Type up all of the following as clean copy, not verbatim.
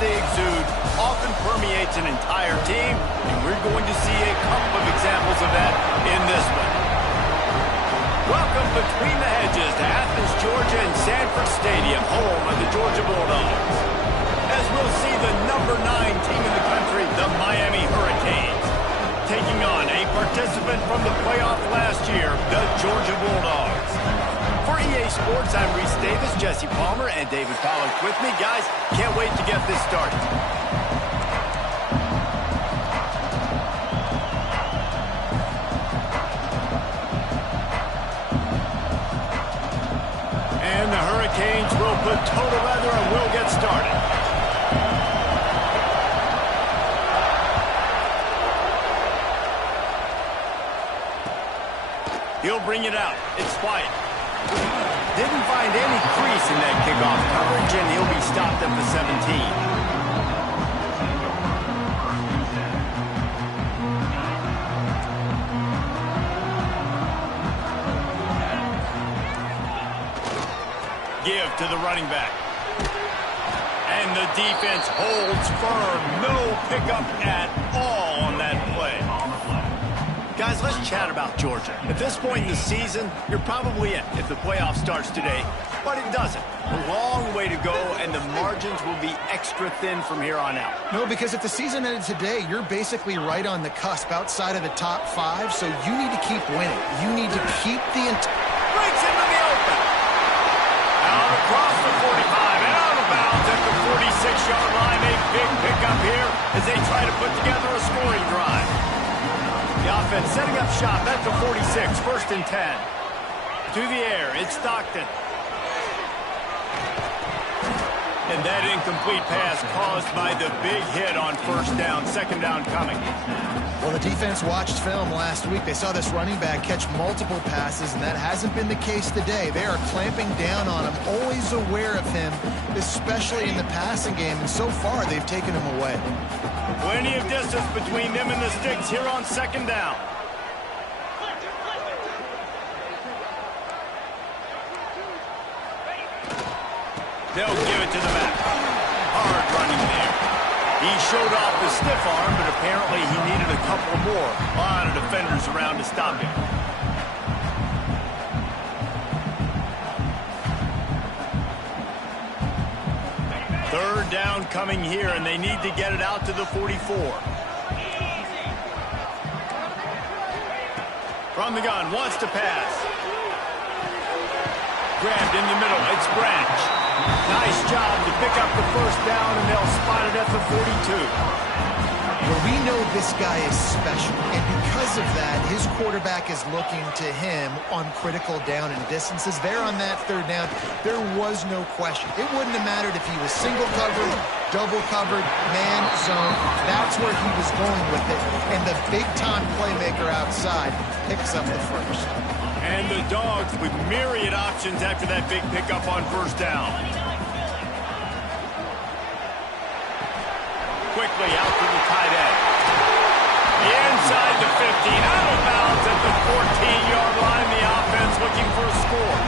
they exude often permeates an entire team, and we're going to see a couple of examples of that in this one. Welcome between the hedges to Athens, Georgia and Sanford Stadium, home of the Georgia Bulldogs. As we'll see the number 9 team in the country, the Miami Hurricanes, taking on a participant from the playoff last year, the Georgia Bulldogs. For EA Sports, I'm Reese Davis, Jesse Palmer, and David Pollack with me. Guys, can't wait to get this started. And the Hurricanes will put total leather and we'll get started. He'll bring it out. It's quiet. Didn't find any crease in that kickoff coverage, and he'll be stopped at the 17. Give to the running back. And the defense holds firm. No pickup at all on that play. Guys, let's chat about Georgia. At this point in the season, you're probably in if the playoff starts today, but it doesn't. A long way to go, and the margins will be extra thin from here on out. No, because if the season ended today, you're basically right on the cusp outside of the top 5, so you need to keep winning. You need to keep the... Breaks into the open. Out across the 45 and out of bounds at the 46-yard line. A big pickup here as they try to put together a scoring drive. The offense setting up shop at the 46, 1st and 10. To the air, it's Stockton. And that incomplete pass caused by the big hit on 1st down, 2nd down coming. Well, the defense watched film last week. They saw this running back catch multiple passes, and that hasn't been the case today. They are clamping down on him, always aware of him, especially in the passing game, and so far they've taken him away. Plenty of distance between them and the sticks here on 2nd down. They'll give it to the back. Hard running there. He showed off the stiff arm, but apparently he needed a couple more. A lot of defenders around to stop him. Third down coming here, and they need to get it out to the 44. From the gun, wants to pass. Grabbed in the middle, it's Branch. Nice job to pick up the 1st down, and they'll spot it at the 42. Well, we know this guy is special, and because of that, his quarterback is looking to him on critical down and distances. There on that 3rd down, there was no question. It wouldn't have mattered if he was single covered, double covered, man zone. That's where he was going with it, and the big-time playmaker outside picks up the 1st. And the Dogs with myriad options after that big pickup on 1st down. Quickly out to the tight end. Inside the 15, out of bounds at the 14-yard line. The offense looking for a score.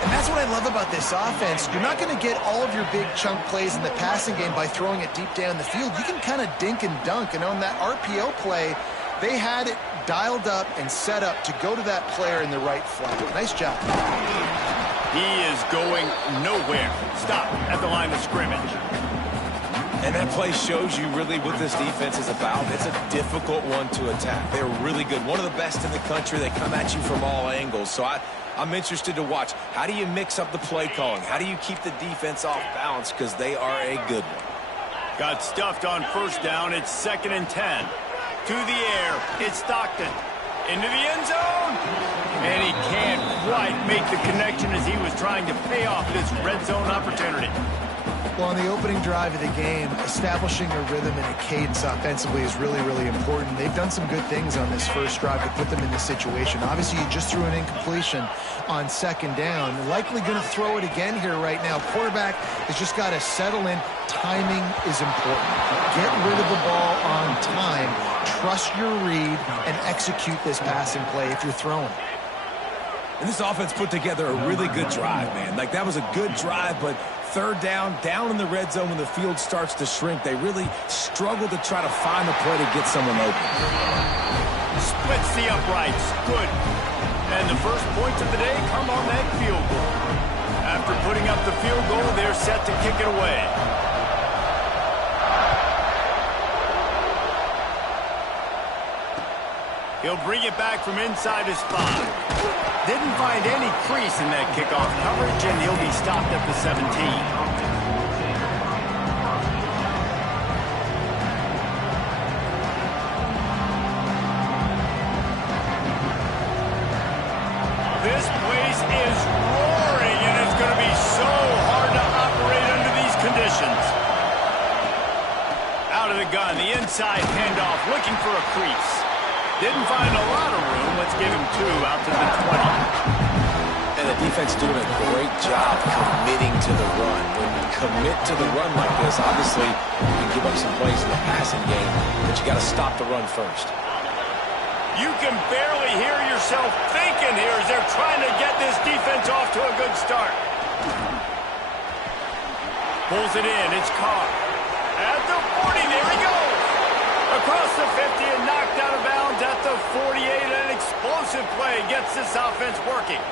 And that's what I love about this offense. You're not going to get all of your big chunk plays in the passing game by throwing it deep down the field. You can kind of dink and dunk. And on that RPO play, they had it dialed up and set up to go to that player in the right flat. Nice job. He is going nowhere. Stop at the line of scrimmage. And that play shows you really what this defense is about. It's a difficult one to attack. They're really good. One of the best in the country. They come at you from all angles. So I'm interested to watch. How do you mix up the play calling? How do you keep the defense off balance? Because they are a good one. Got stuffed on 1st down. It's 2nd and 10. To the air, it's Stockton. Into the end zone. And he can't quite make the connection as he was trying to pay off this red zone opportunity. Well, on the opening drive of the game, establishing a rhythm and a cadence offensively is really, really important. They've done some good things on this 1st drive to put them in this situation. Obviously, you just threw an incompletion on 2nd down. Likely going to throw it again here right now. Quarterback has just got to settle in. Timing is important. Get rid of the ball on time. Trust your read and execute this passing play if you're throwing. And this offense put together a really good drive, man. Like, that was a good drive, but Third down in the red zone when the field starts to shrink. They really struggle to try to find the play to get someone open. Splits the uprights. Good. And the first points of the day come on that field goal. After putting up the field goal, they're set to kick it away. He'll bring it back from inside his 5. Didn't find any crease in that kickoff coverage, and he'll be stopped at the 17. This place is roaring, and it's going to be so hard to operate under these conditions. Out of the gun, the inside handoff, looking for a crease. Didn't find a lot of room. Let's give him 2 out to the 20. And the defense doing a great job committing to the run. When you commit to the run like this, obviously you can give up some plays in the passing game, but you got to stop the run first. You can barely hear yourself thinking here as they're trying to get this defense off to a good start. Pulls it in. It's Carr. At the 40, there he goes. Across the 50 and knocked out of bounds at the 48. An explosive play gets this offense working.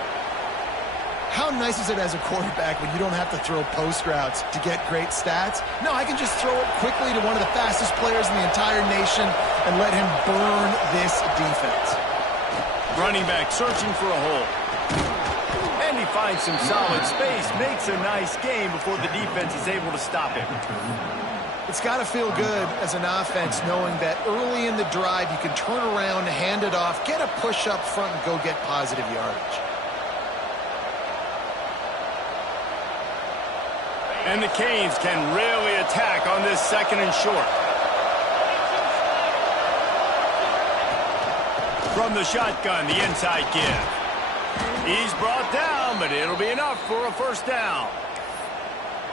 How nice is it as a quarterback when you don't have to throw post routes to get great stats? No, I can just throw it quickly to one of the fastest players in the entire nation and let him burn this defense. Running back searching for a hole. And he finds some solid space, makes a nice game before the defense is able to stop him. It's got to feel good as an offense knowing that early in the drive you can turn around, hand it off, get a push up front, and go get positive yardage. And the Canes can really attack on this 2nd and short. From the shotgun, the inside give. He's brought down, but it'll be enough for a first down.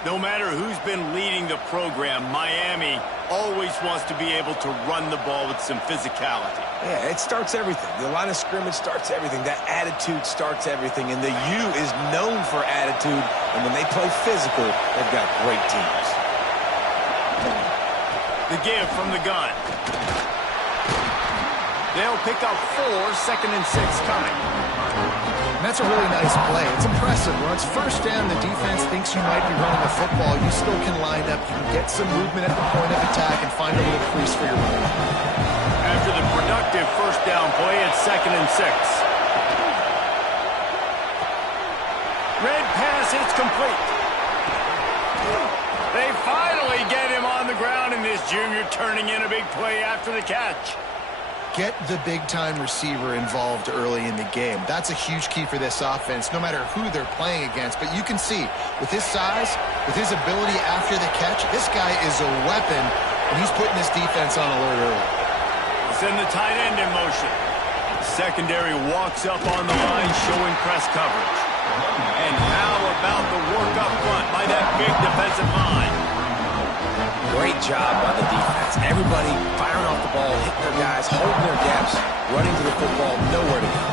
No matter who's been leading the program, Miami always wants to be able to run the ball with some physicality. Yeah, it starts everything. The line of scrimmage starts everything. That attitude starts everything. And the U is known for attitude. And when they play physical, they've got great teams. The give from the gun. They'll pick up 4, 2nd and 6 coming. That's a really nice play. It's impressive. When it's first down, the defense thinks you might be running the football. You still can line up. You can get some movement at the point of attack and find a little crease for your running. After the productive first down play, it's 2nd and 6. Red pass, it's complete. They finally get him on the ground, and this junior turning in a big play after the catch. Get the big-time receiver involved early in the game. That's a huge key for this offense, no matter who they're playing against. But you can see, with his size, with his ability after the catch, this guy is a weapon, and he's putting this defense on alert early. Send the tight end in motion. Secondary walks up on the line, showing press coverage. And how about the work up front by that big defensive line? Great job by the defense. Everybody firing off the ball, hitting their guys, holding their gaps, running to the football, nowhere to go.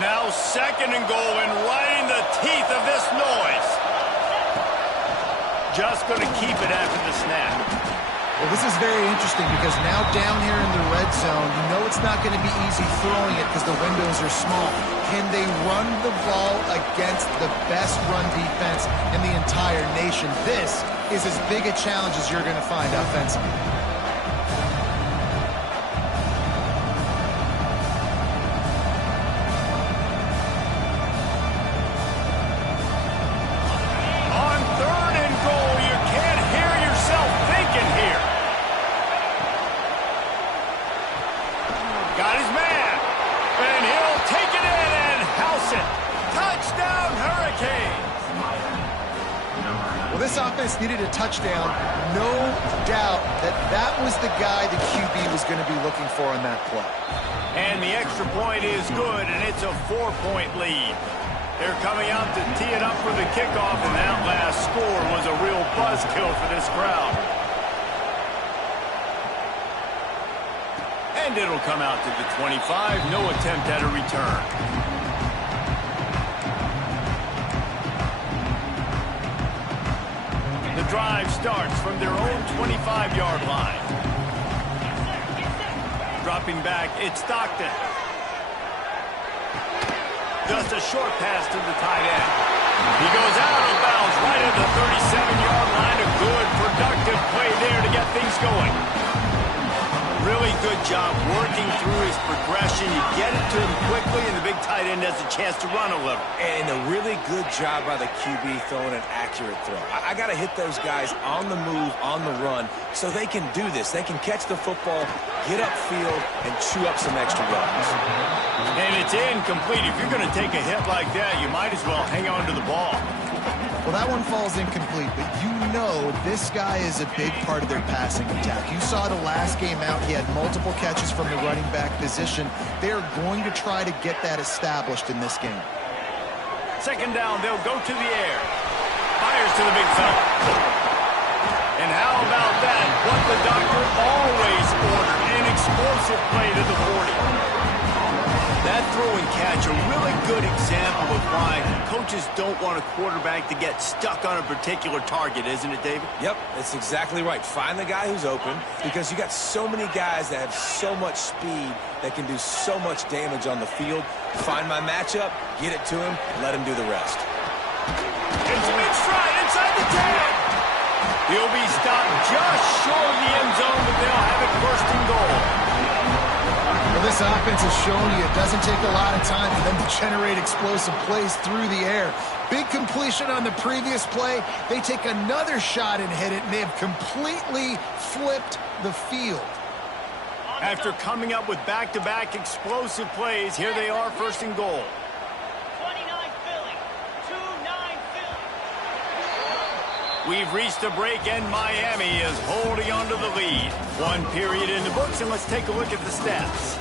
Now 2nd and goal, and right in the teeth of this noise. Just going to keep it after the snap. Well, this is very interesting because now down here in the red zone, you know it's not going to be easy throwing it because the windows are small. Can they run the ball against the best run defense in the entire nation? This is as big a challenge as you're going to find offensively. Got his man, and he'll take it in and house it. Touchdown, Hurricanes. Well, this offense needed a touchdown. No doubt that that was the guy the QB was going to be looking for on that play. And the extra point is good, and it's a 4-point lead. They're coming out to tee it up for the kickoff, and that last score was a real buzzkill for this crowd. And it'll come out to the 25. No attempt at a return. The drive starts from their own 25-yard line. Dropping back, it's Stockton. Just a short pass to the tight end. He goes out of bounds right at the 37-yard line. A good, productive play there to get things going. Really good job working through his progression. You get it to him quickly, and the big tight end has a chance to run a little. And a really good job by the QB throwing an accurate throw. I got to hit those guys on the move, on the run, so they can do this. They can catch the football, get upfield, and chew up some extra yards. And it's incomplete. If you're going to take a hit like that, you might as well hang on to the ball. Well, that one falls incomplete, but you know this guy is a big part of their passing attack. You saw the last game out. He had multiple catches from the running back position. They're going to try to get that established in this game. Second down, they'll go to the air. Fires to the big fella. And how about that? What the doctor always ordered, an explosive play to the 40. That throw and catch, a really good example of why coaches don't want a quarterback to get stuck on a particular target, isn't it, David? Yep, that's exactly right. Find the guy who's open, because you got so many guys that have so much speed that can do so much damage on the field. Find my matchup, get it to him, let him do the rest. It's mid-stride inside the 10. He'll be stopped just short of the end zone, but they'll have it first and goal. Well, this offense has shown you it doesn't take a lot of time for them to generate explosive plays through the air. Big completion on the previous play. They take another shot and hit it, and they have completely flipped the field. After coming up with back-to-back explosive plays, here they are first and goal. 29 Philly, 2-9 Philly. We've reached a break, and Miami is holding on to the lead. One period in the books, and let's take a look at the stats.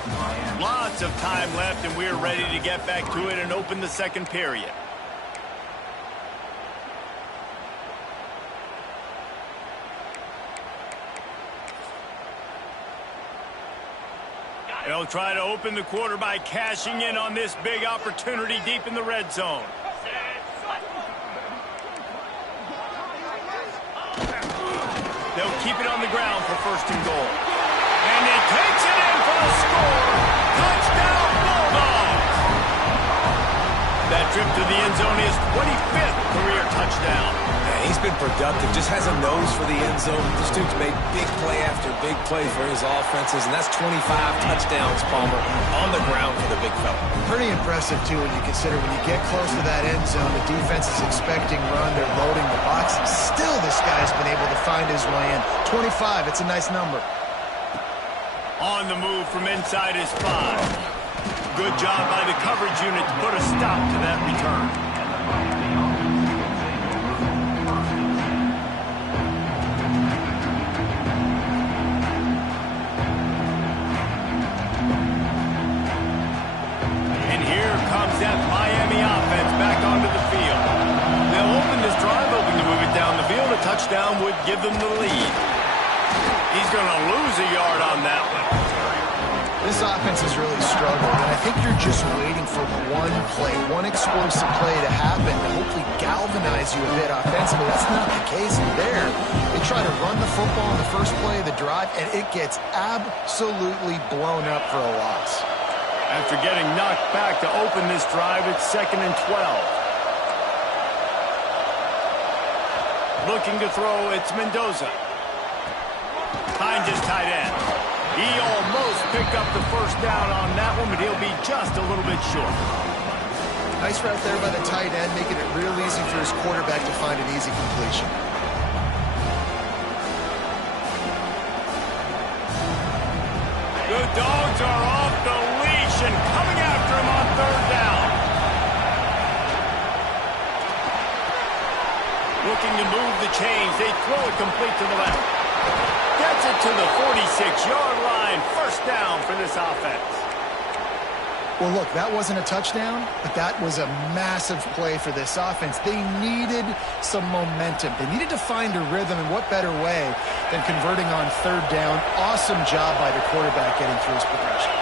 Lots of time left, and we're ready to get back to it and open the second period. They'll try to open the quarter by cashing in on this big opportunity deep in the red zone. They'll keep it on the ground for first and goal. And he takes it in for a score. Touchdown, Bulldogs! That trip to the end zone is 25th career touchdown. Man, he's been productive, just has a nose for the end zone. This dude's made big play after big play for his offenses, and that's 25 touchdowns, Palmer, on the ground for the big fella. Pretty impressive, too, when you consider when you get close to that end zone, the defense is expecting run, they're loading the box. Still, this guy's been able to find his way in. 25, it's a nice number. On the move from inside his 5. Good job by the coverage unit to put a stop to that return. And here comes that Miami offense back onto the field. They'll open this drive, hoping to move it down the field. A touchdown would give them the lead. He's going to lose a yard on that one. This offense has really struggled, and I think you're just waiting for one play, one explosive play to happen to hopefully galvanize you a bit offensively. That's not the case there. They try to run the football in the first play of the drive, and it gets absolutely blown up for a loss. After getting knocked back to open this drive, it's 2nd and 12. Looking to throw, it's Mendoza. Finds his tight end. He almost picked up the first down on that one, but he'll be just a little bit short. Nice route there by the tight end, making it real easy for his quarterback to find an easy completion. The Dogs are off the leash and coming after him on 3rd down. Looking to move the chains. They throw it complete to the left. Gets it to the 46-yard line. First down for this offense. Well, look, that wasn't a touchdown, but that was a massive play for this offense. They needed some momentum. They needed to find a rhythm, and what better way than converting on third down. Awesome job by the quarterback getting through his progression.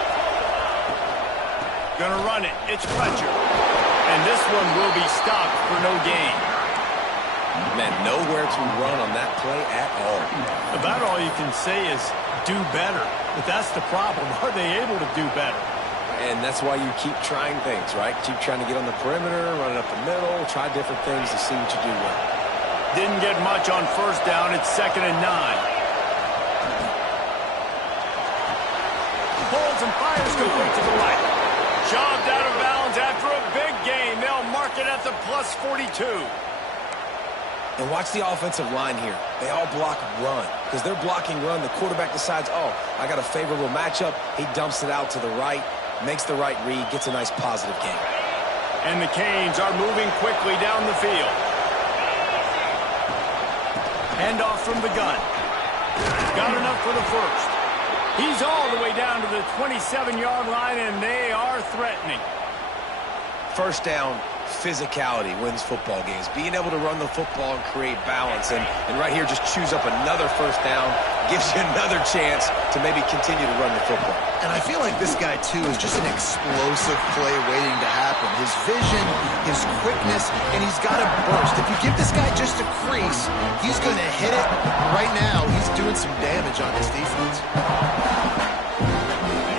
Gonna run it. It's Fletcher. And this one will be stopped for no gain. Man, nowhere to run on that play at all. About all you can say is do better. But that's the problem. Are they able to do better? And that's why you keep trying things, right? Keep trying to get on the perimeter, run it up the middle, try different things to see what you do well. Didn't get much on first down. It's 2nd and 9. Pulls and fires complete to the right. Shoved out of bounds after a big gain. They'll mark it at the plus 42. And watch the offensive line here. They all block run. Because they're blocking run, the quarterback decides, oh, I got a favorable matchup. He dumps it out to the right, makes the right read, gets a nice positive gain. And the Canes are moving quickly down the field. Handoff from the gun. Got enough for the first. He's all the way down to the 27-yard line, and they are threatening. First down, physicality wins football games. Being able to run the football and create balance. And right here, just choose up another first down, gives you another chance to maybe continue to run the football. And I feel like this guy, too, is just an explosive play waiting to happen. His vision, his quickness, and he's got a burst. If you give this guy just a crease, he's going to hit it. Right now, he's doing some damage on this defense.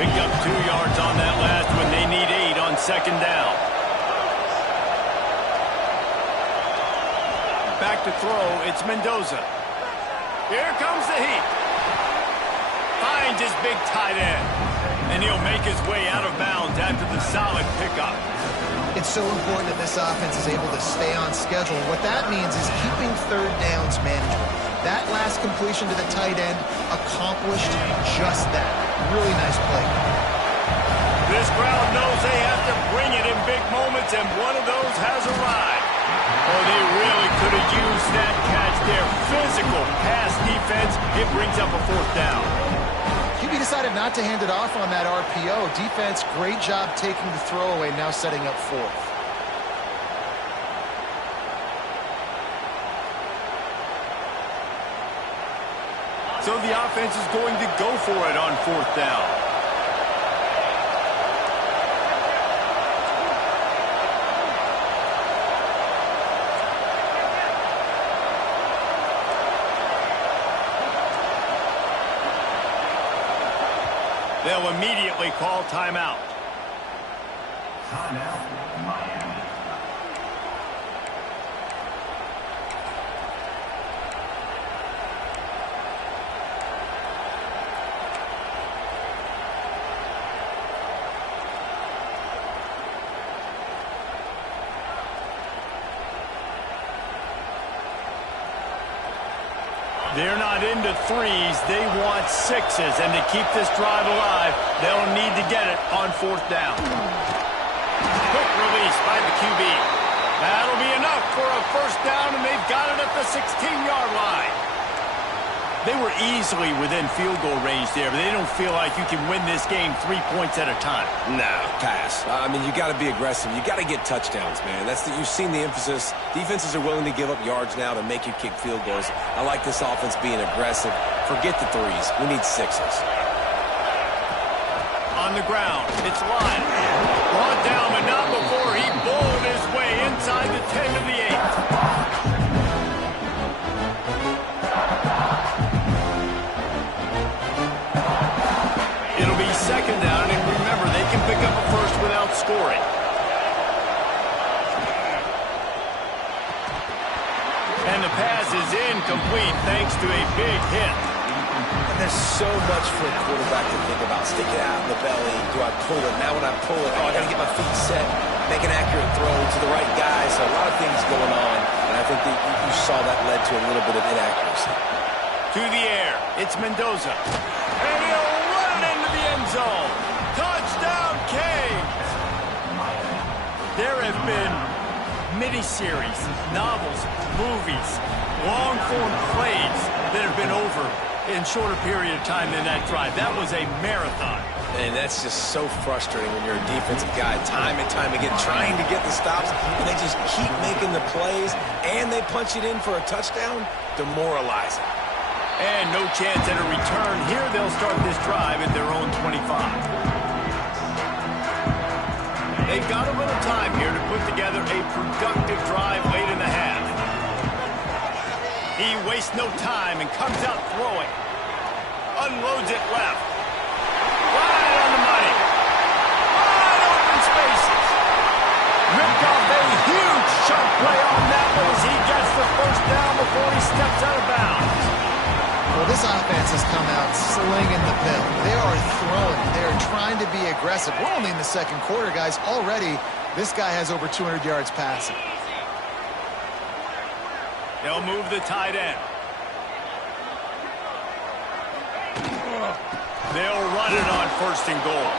Pick up 2 yards on that last one. They need 8 on 2nd down. Back to throw, it's Mendoza. Here comes the heat. Finds his big tight end. And he'll make his way out of bounds after the solid pickup. It's so important that this offense is able to stay on schedule. What that means is keeping third downs manageable. That last completion to the tight end accomplished just that. Really nice play. This crowd knows they have to bring it in big moments, and one of those has arrived. Oh, they really could have used that catch there. Physical pass defense. It brings up a 4th down. QB decided not to hand it off on that RPO. Defense, great job taking the throwaway, now setting up 4th. So the offense is going to go for it on 4th down. They'll immediately call timeout. Timeout, Miami. They're not into 3s. They want 6s. And to keep this drive alive, they'll need to get it on 4th down. Quick release by the QB. That'll be enough for a first down, and they've got it at the 16-yard line. They were easily within field goal range there, but they don't feel like you can win this game 3 points at a time. No, pass. I mean, you got to be aggressive. You got to get touchdowns, man. You've seen the emphasis. Defenses are willing to give up yards now to make you kick field goals. I like this offense being aggressive. Forget the 3s. We need 6s. On the ground, it's Lyle. Brought down, but not before he bowled his way inside the 10 to the 8. It'll be 2nd down, and remember, they can pick up a first without scoring. And the pass is incomplete thanks to a big hit. And there's so much for a quarterback to think about. Stick it out in the belly. Do I pull it? Now when I pull it, I got to get my feet set, make an accurate throw to the right guy. So a lot of things going on. And I think that you saw that led to a little bit of inaccuracy. To the air, it's Mendoza. And he'll run into the end zone. Touchdown, Canes! There have been miniseries, novels, movies, long-form plays that have been over in shorter period of time than that drive. That was a marathon. And that's just so frustrating when you're a defensive guy, time and time again, trying to get the stops, and they just keep making the plays, and they punch it in for a touchdown. Demoralizing. And no chance at a return here. They'll start this drive at their own 25. They've got a little time here to put together a productive drive late in the half. He wastes no time and comes out throwing. Unloads it left. Right on the money. Wide open spaces. Ripped off a huge sharp play on that one as he gets the first down before he steps out of bounds. Well, this offense has come out slinging the pill. They are throwing. They are trying to be aggressive. We're only in the second quarter, guys. Already, this guy has over 200 yards passing. They'll move the tight end. They'll run it on 1st and goal.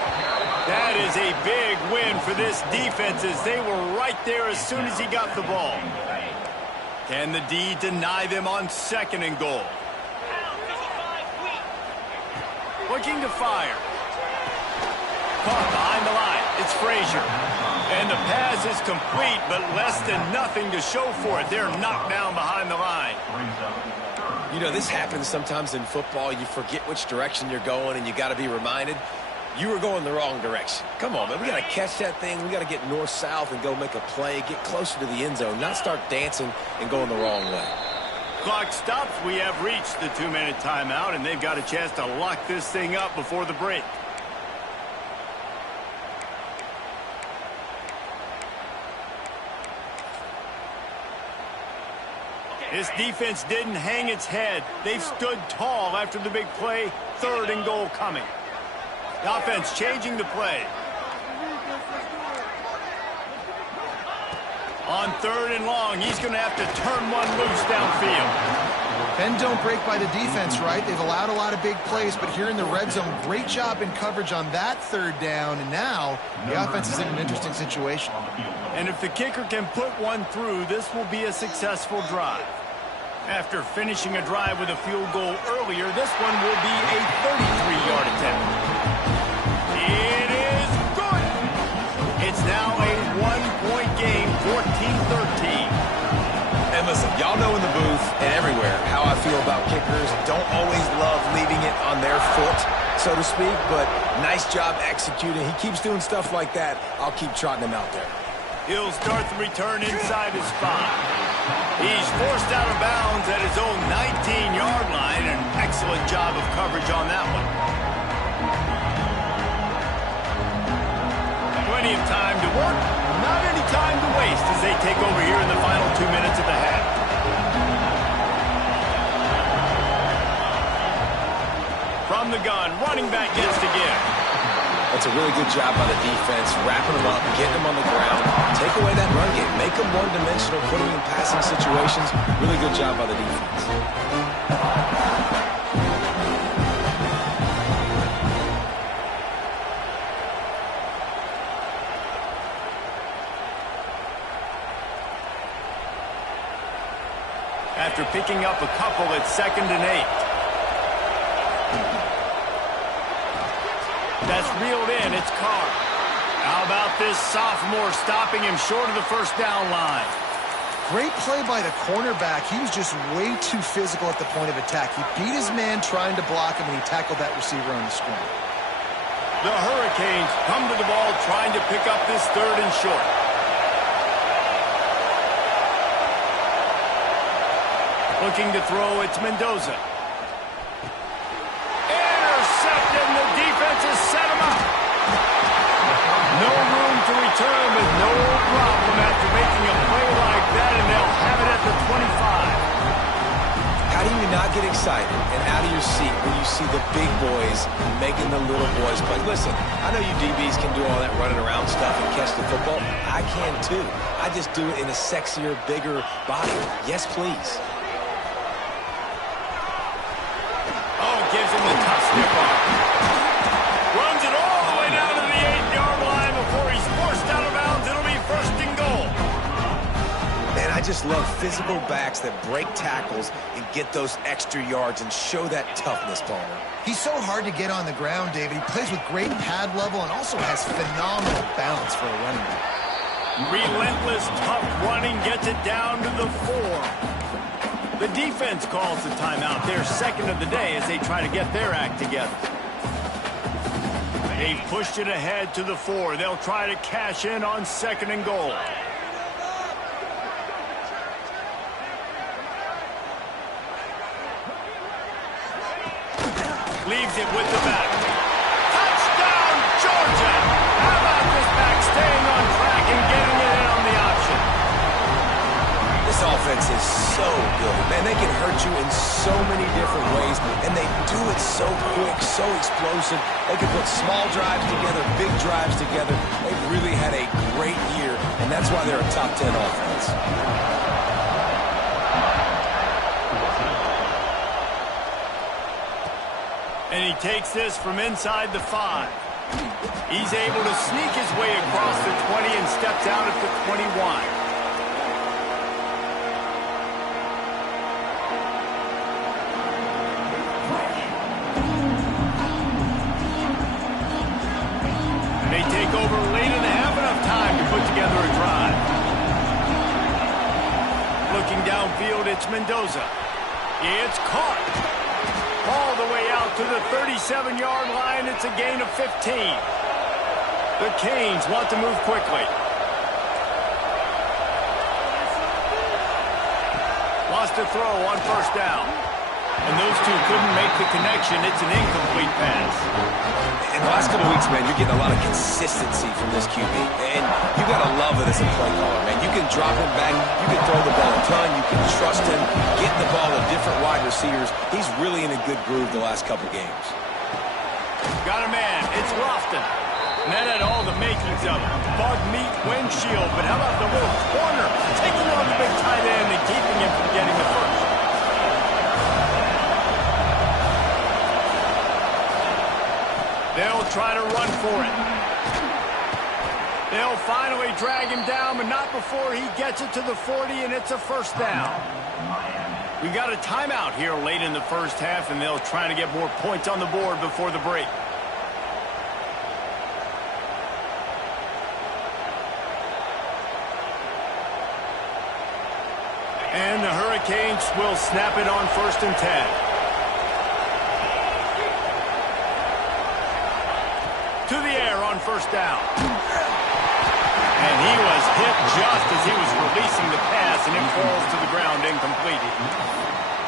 That is a big win for this defense as they were right there as soon as he got the ball. Can the D deny them on 2nd and goal? Looking to fire. Caught behind the line. It's Frazier. And the pass is complete, but less than nothing to show for it. They're knocked down behind the line. You know, this happens sometimes in football. You forget which direction you're going, and you got to be reminded you were going the wrong direction. Come on, man. We got to catch that thing. We got to get north-south and go make a play, get closer to the end zone, not start dancing and going the wrong way. Clock stops. We have reached the 2-minute timeout, and they've got a chance to lock this thing up before the break. This defense didn't hang its head. They've stood tall after the big play. 3rd and goal coming. The offense changing the play. On 3rd and long, he's going to have to turn one loose downfield. Bend don't break by the defense, right? They've allowed a lot of big plays, but here in the red zone, great job in coverage on that 3rd down, and now the offense is in an interesting situation. And if the kicker can put one through, this will be a successful drive. After finishing a drive with a field goal earlier, this one will be a 33-yard attempt. It is good. It's now a 1-point game, 14-13. And listen, y'all know in the booth and everywhere how I feel about kickers. Don't always love leaving it on their foot, so to speak, but nice job executing. He keeps doing stuff like that. I'll keep trotting him out there. He'll start the return inside his 5. He's forced out of bounds at his own 19-yard line. An excellent job of coverage on that one. Plenty of time to work, not any time to waste as they take over here in the final 2 minutes of the half. From the gun, running back gets to give. That's a really good job by the defense, wrapping them up, getting them on the ground, take away that run game, make them one-dimensional, putting them in passing situations. Really good job by the defense. After picking up a couple at 2nd and 8. That's reeled in. It's Carr. How about this sophomore stopping him short of the 1st down line? Great play by the cornerback. He was just way too physical at the point of attack. He beat his man trying to block him, and he tackled that receiver on the screen. The Hurricanes come to the ball trying to pick up this 3rd and short. Looking to throw, it's Mendoza. Intercepted, and the defense has set him up. No room to return, but no problem after making a play like that, and they'll have it at the 25. How do you not get excited and out of your seat when you see the big boys making the little boys play? Listen, I know you DBs can do all that running around stuff and catch the football. I can too. I just do it in a sexier, bigger body. Yes, please. Gives him the tough stiff arm. Runs it all the way down to the 8-yard line before he's forced out of bounds. It'll be 1st and goal. Man, I just love physical backs that break tackles and get those extra yards and show that toughness, Palmer. He's so hard to get on the ground, David. He plays with great pad level and also has phenomenal balance for a running back. Relentless, tough running gets it down to the 4. The defense calls the timeout. Their second of the day as they try to get their act together. They've pushed it ahead to the 4. They'll try to cash in on 2nd and goal. Leaves it with the back. Touchdown, Georgia! How about this back staying on track and getting it in on the option? This offense is so good. Man, they can hurt you in so many different ways, and they do it so quick, so explosive. They can put small drives together, big drives together. They've really had a great year, and that's why they're a top 10 offense. And he takes this from inside the 5. He's able to sneak his way across the 20 and steps out at the 21. They take over late and have enough time to put together a drive. Looking downfield, it's Mendoza. It's caught. All the way out to the 37-yard line. It's a gain of 15. The Canes want to move quickly. Lost a throw on 1st down. And those two couldn't make the connection. It's an incomplete pass. In the last couple of weeks, man, you're getting a lot of consistency from this QB. And you got to love it as a play caller, man. You can drop him back. You can throw the ball a ton. You can trust him. Get the ball to different wide receivers. He's really in a good groove the last couple games. Got a man. It's Lofton. And that had all the makings of it. Bug meat windshield. But how about the little corner? Taking on the big tight end and keeping him from getting the first. They'll try to run for it. They'll finally drag him down, but not before he gets it to the 40, and it's a 1st down. We got a timeout here late in the 1st half, and they'll try to get more points on the board before the break. And the Hurricanes will snap it on 1st and 10. To the air on 1st down. And he was hit just as he was releasing the pass, and it falls to the ground incomplete.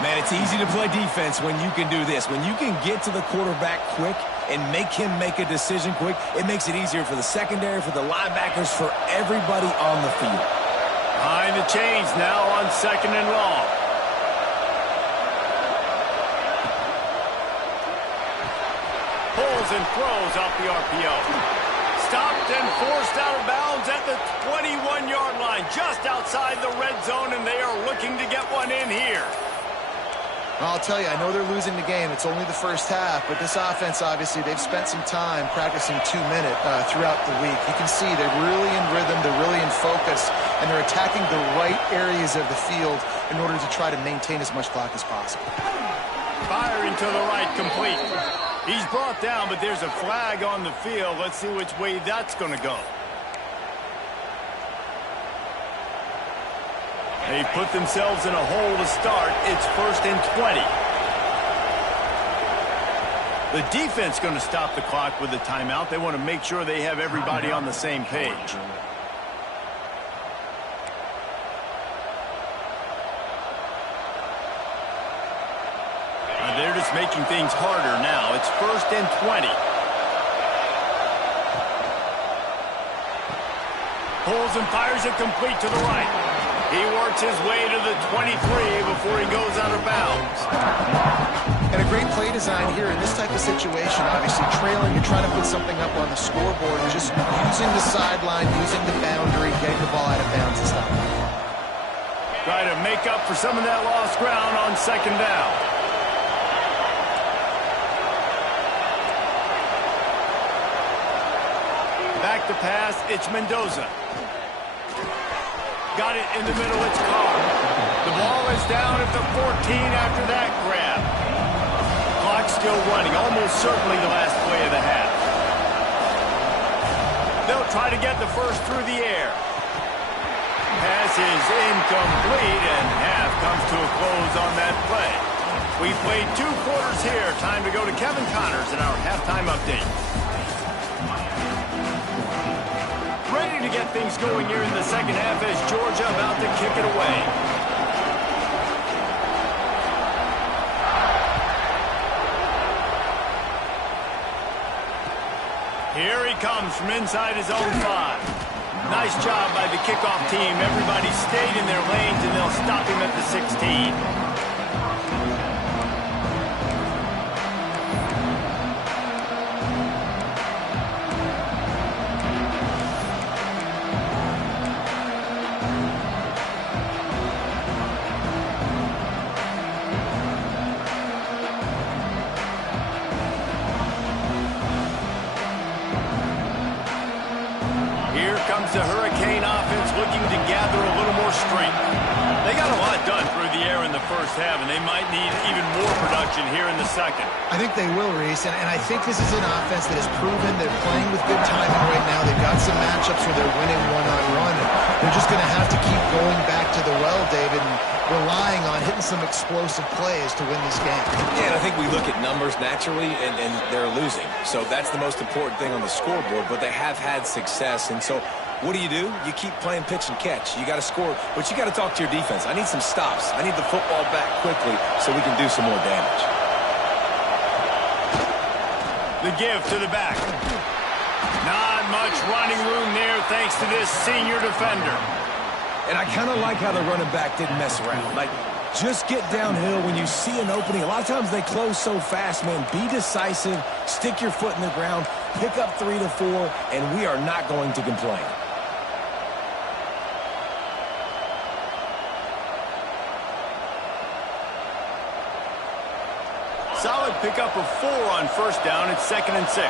Man, it's easy to play defense when you can do this. When you can get to the quarterback quick and make him make a decision quick, it makes it easier for the secondary, for the linebackers, for everybody on the field. Behind the chains now on 2nd and long. Pulls and throws off the RPO. Stopped and forced out of bounds at the 21-yard line, just outside the red zone, and they are looking to get one in here. I'll tell you, I know they're losing the game. It's only the 1st half, but this offense, obviously, they've spent some time practicing 2-minute throughout the week. You can see they're really in rhythm, they're really in focus, and they're attacking the right areas of the field in order to try to maintain as much clock as possible. Firing to the right, complete. He's brought down, but there's a flag on the field. Let's see which way that's going to go. They put themselves in a hole to start. It's 1st and 20. The defense going to stop the clock with the timeout. They want to make sure they have everybody on the same page. They're just making things harder now. It's 1st and 20. Pulls and fires it complete to the right. He works his way to the 23 before he goes out of bounds. And a great play design here in this type of situation, obviously trailing and trying to put something up on the scoreboard, just using the sideline, using the boundary, getting the ball out of bounds and stuff. Try to make up for some of that lost ground on 2nd down. Back to pass, it's Mendoza. Got it in the middle, it's Carr. The ball is down at the 14 after that grab. Clock still running, almost certainly the last play of the half. They'll try to get the first through the air. Pass is incomplete, and half comes to a close on that play. We played 2 quarters here. Time to go to Kevin Connors in our halftime update. Ready to get things going here in the second half as Georgia about to kick it away. Here he comes from inside his own 5. Nice job by the kickoff team. Everybody stayed in their lanes, and they'll stop him at the 16. The Hurricane offense looking to gather a little more strength. They got a lot done through the air in the first half, and they might need even more production here in the second. I think they will, Reese, and I think this is an offense that has proven they're playing with good timing right now. They've got some matchups where they're winning one-on-one. They're just going to have to keep going back to the well, David, and relying on hitting some explosive plays to win this game. Yeah, and I think we look at numbers naturally, and they're losing. So that's the most important thing on the scoreboard, but they have had success, and so what do? You keep playing pitch and catch. You got to score, but you got to talk to your defense. I need some stops. I need the football back quickly so we can do some more damage. The give to the back. Not much running room there thanks to this senior defender. And I kind of like how the running back didn't mess around. Like, just get downhill when you see an opening. A lot of times they close so fast, man. Be decisive, stick your foot in the ground, pick up 3 to 4, and we are not going to complain. Solid pickup of 4 on first down. It's 2nd and 6.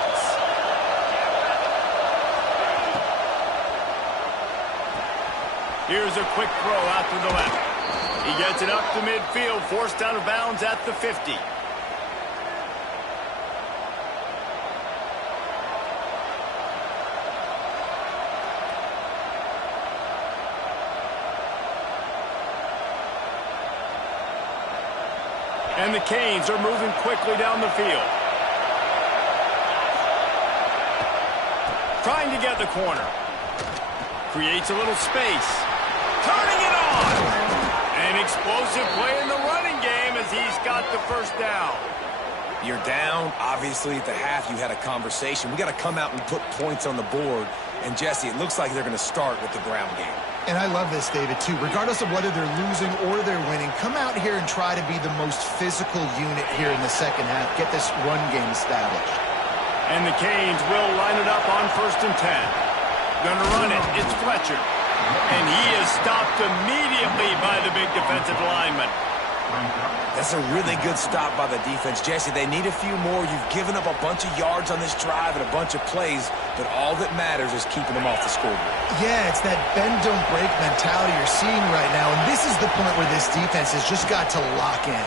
Here's a quick throw out to the left. He gets it up to midfield, forced out of bounds at the 50. And the Canes are moving quickly down the field. Trying to get the corner. Creates a little space. Turning it on! An explosive play in the running game as he's got the first down. You're down. Obviously, at the half, you had a conversation. We got to come out and put points on the board. And, Jesse, it looks like they're going to start with the ground game. And I love this, David, too. Regardless of whether they're losing or they're winning, come out here and try to be the most physical unit here in the second half. Get this run game established. And the Canes will line it up on 1st and 10. Gonna run it. It's Fletcher. And he is stopped immediately by the big defensive lineman. That's a really good stop by the defense. Jesse, they need a few more. You've given up a bunch of yards on this drive and a bunch of plays, but all that matters is keeping them off the scoreboard. Yeah, it's that bend, don't break mentality you're seeing right now, and this is the point where this defense has just got to lock in.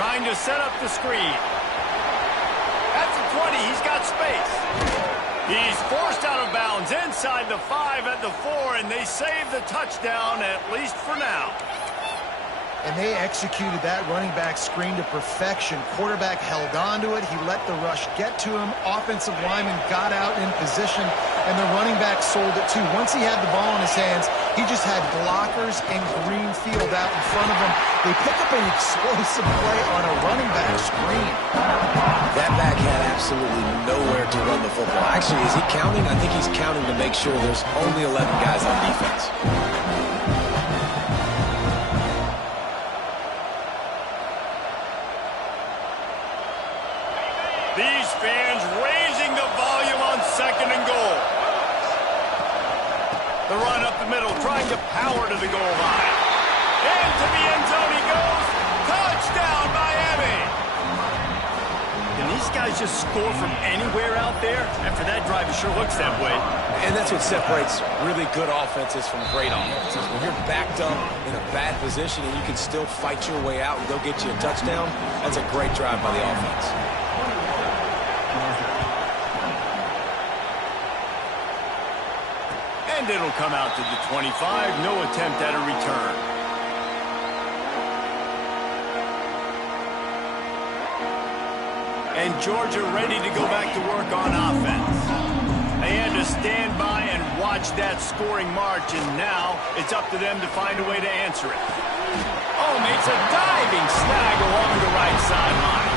Trying to set up the screen. At the 20, he's got space. He's forced out of bounds inside the 5 at the 4, and they save the touchdown, at least for now. And they executed that running back screen to perfection. Quarterback held on to it. He let the rush get to him. Offensive lineman got out in position, and the running back sold it too. Once he had the ball in his hands, he just had blockers and green field out in front of him. They pick up an explosive play on a running back screen. That back had absolutely nowhere to run the football. Actually, is he counting? I think he's counting to make sure there's only 11 guys on defense. These fans raising the volume on 2nd and goal. The run up the middle, trying to power to the goal line. Into the end zone he goes. Touchdown, Miami. And these guys just score from anywhere out there? After that drive, it sure looks that way. And that's what separates really good offenses from great offenses. When you're backed up in a bad position and you can still fight your way out and go get you a touchdown, that's a great drive by the offense. And it'll come out to the 25. No attempt at a return. And Georgia ready to go back to work on offense. They had to stand by and watch that scoring march, and now it's up to them to find a way to answer it. Oh, makes a diving snag along the right sideline.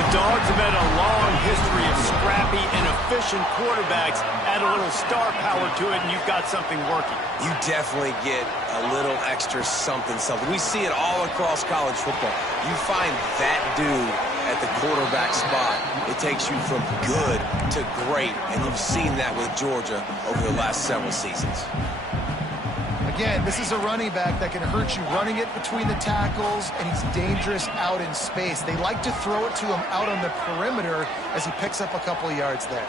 The Dogs have had a long history of scrappy and efficient quarterbacks. Add a little star power to it, and you've got something working. You definitely get a little extra something. We see it all across college football. You find that dude at the quarterback spot, it takes you from good to great, and you've seen that with Georgia over the last several seasons. Again, this is a running back that can hurt you running it between the tackles, and he's dangerous out in space. They like to throw it to him out on the perimeter as he picks up a couple of yards there.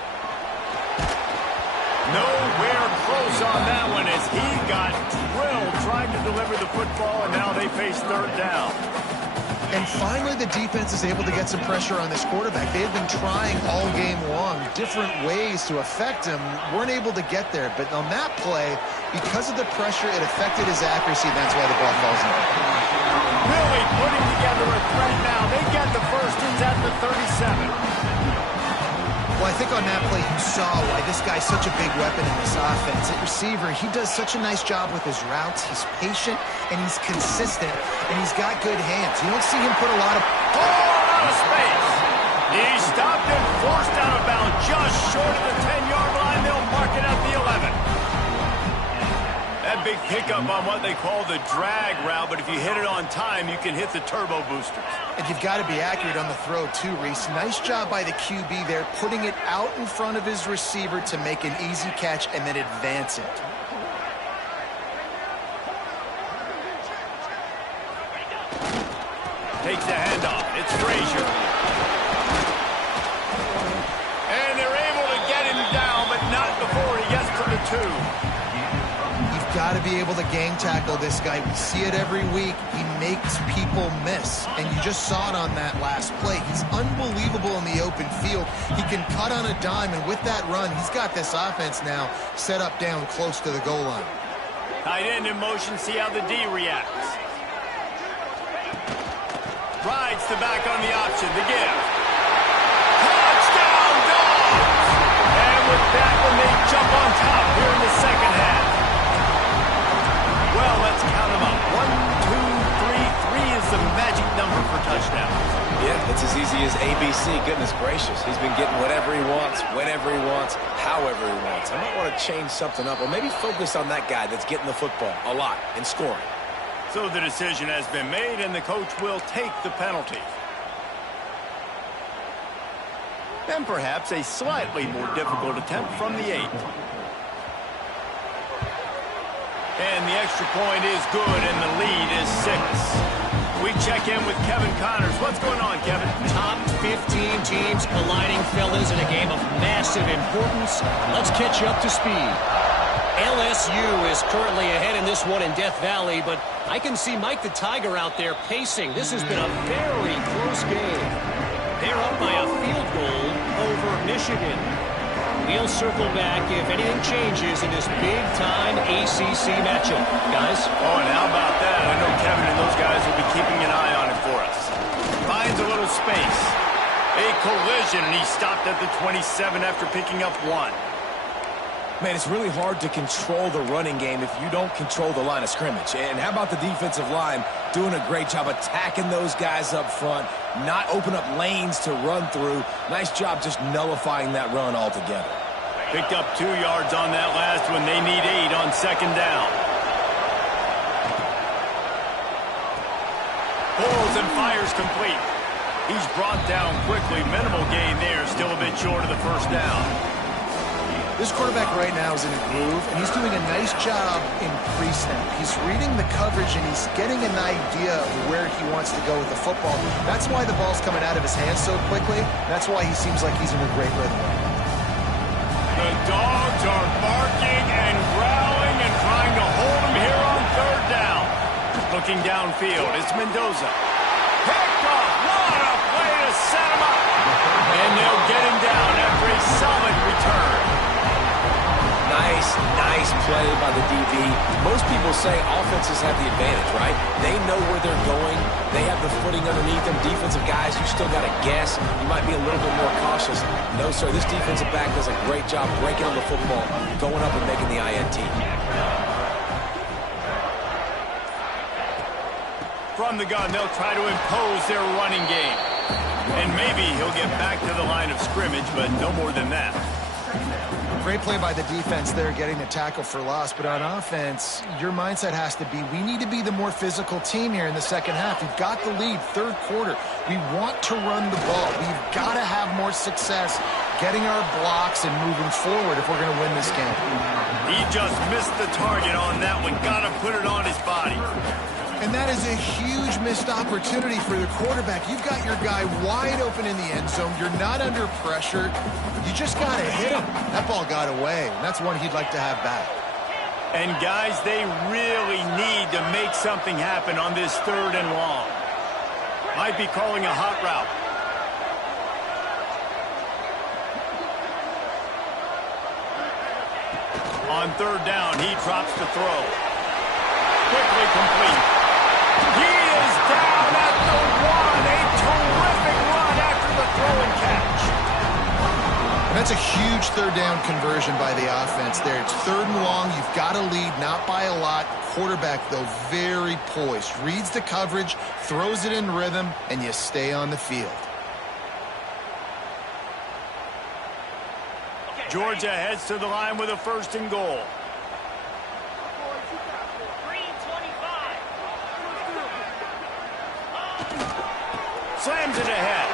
Nowhere close on that one as he got drilled trying to deliver the football, and now they face third down. And finally, the defense is able to get some pressure on this quarterback. They had been trying all game long different ways to affect him, weren't able to get there. But on that play, because of the pressure, it affected his accuracy, and that's why the ball falls in. Really putting together a threat now. They get the first. It's at the 37. Well, I think on that play you saw why this guy's such a big weapon in this offense. At receiver, he does such a nice job with his routes. He's patient, and he's consistent, and he's got good hands. You don't see him put a lot of... Oh, out of space. He stopped and forced out of bounds just short of the 10-yard line. They'll mark it at the 11. That big pickup on what they call the drag route, but if you hit it on time, you can hit the turbo boosters. And you've got to be accurate on the throw, too, Reese. Nice job by the QB there, putting it out in front of his receiver to make an easy catch and then advance it. Takes the handoff. It's Frazier. And they're able to get him down, but not before he gets to the 2. Got to be able to gang tackle this guy. We see it every week. He makes people miss, and you just saw it on that last play. He's unbelievable in the open field. He can cut on a dime, and with that run, he's got this offense now set up down close to the goal line. Tight end in motion, see how the D reacts. Rides the back on the option, the give. Touchdown, Dogs! And with that one, they jump on top here in the second half. Well, let's count them up. 1, 2, 3. 3 is the magic number for touchdowns. Yeah, it's as easy as ABC. Goodness gracious. He's been getting whatever he wants, whenever he wants, however he wants. I might want to change something up or maybe focus on that guy that's getting the football a lot and scoring. So the decision has been made, and the coach will take the penalty. And perhaps a slightly more difficult attempt from the 8. And the extra point is good, and the lead is 6. We check in with Kevin Connors. What's going on, Kevin? Top 15 teams colliding, fellas, in a game of massive importance. Let's catch you up to speed. LSU is currently ahead in this one in Death Valley, but I can see Mike the Tiger out there pacing. This has been a very close game. They're up by a field goal over Michigan. We'll circle back if anything changes in this big-time ACC matchup. Guys? Oh, and how about that? I know Kevin and those guys will be keeping an eye on it for us. Finds a little space. A collision, and he stopped at the 27 after picking up 1. Man, it's really hard to control the running game if you don't control the line of scrimmage. And how about the defensive line doing a great job attacking those guys up front, not open up lanes to run through. Nice job just nullifying that run altogether. Picked up 2 yards on that last one. They need 8 on second down. Pulls and fires complete. He's brought down quickly. Minimal gain there. Still a bit short of the first down. This quarterback right now is in a groove, and he's doing a nice job in pre-snap. He's reading the coverage, and he's getting an idea of where he wants to go with the football. That's why the ball's coming out of his hands so quickly. That's why he seems like he's in a great rhythm. The dogs are barking and growling and trying to hold him here on third down. Looking downfield, it's Mendoza. Picked off. What a play to set him up. And they'll get him down after a solid return. Nice play by the DB. Most people say offenses have the advantage, right? They know where they're going. They have the footing underneath them. Defensive guys, you still got to guess. You might be a little bit more cautious. No, sir, this defensive back does a great job breaking on the football, going up and making the INT. From the gun, they'll try to impose their running game. And maybe he'll get back to the line of scrimmage, but no more than that. Great play by the defense there, getting the tackle for loss. But on offense, your mindset has to be, we need to be the more physical team here in the second half. We've got the lead, third quarter. We want to run the ball. We've got to have more success getting our blocks and moving forward if we're going to win this game. He just missed the target on that one. Got to put it on his body. And that is a huge missed opportunity for the quarterback. You've got your guy wide open in the end zone. You're not under pressure. You just got to hit him. That ball got away, and that's one he'd like to have back. And, guys, they really need to make something happen on this third and long. Might be calling a hot route. On third down, he drops the throw. Quickly complete. He is down at the one. A terrific run after the throw and catch. And that's a huge third down conversion by the offense there. It's third and long. You've got to lead, not by a lot. Quarterback, though, very poised. Reads the coverage, throws it in rhythm, and you stay on the field. Georgia heads to the line with a first and goal. Slams it ahead.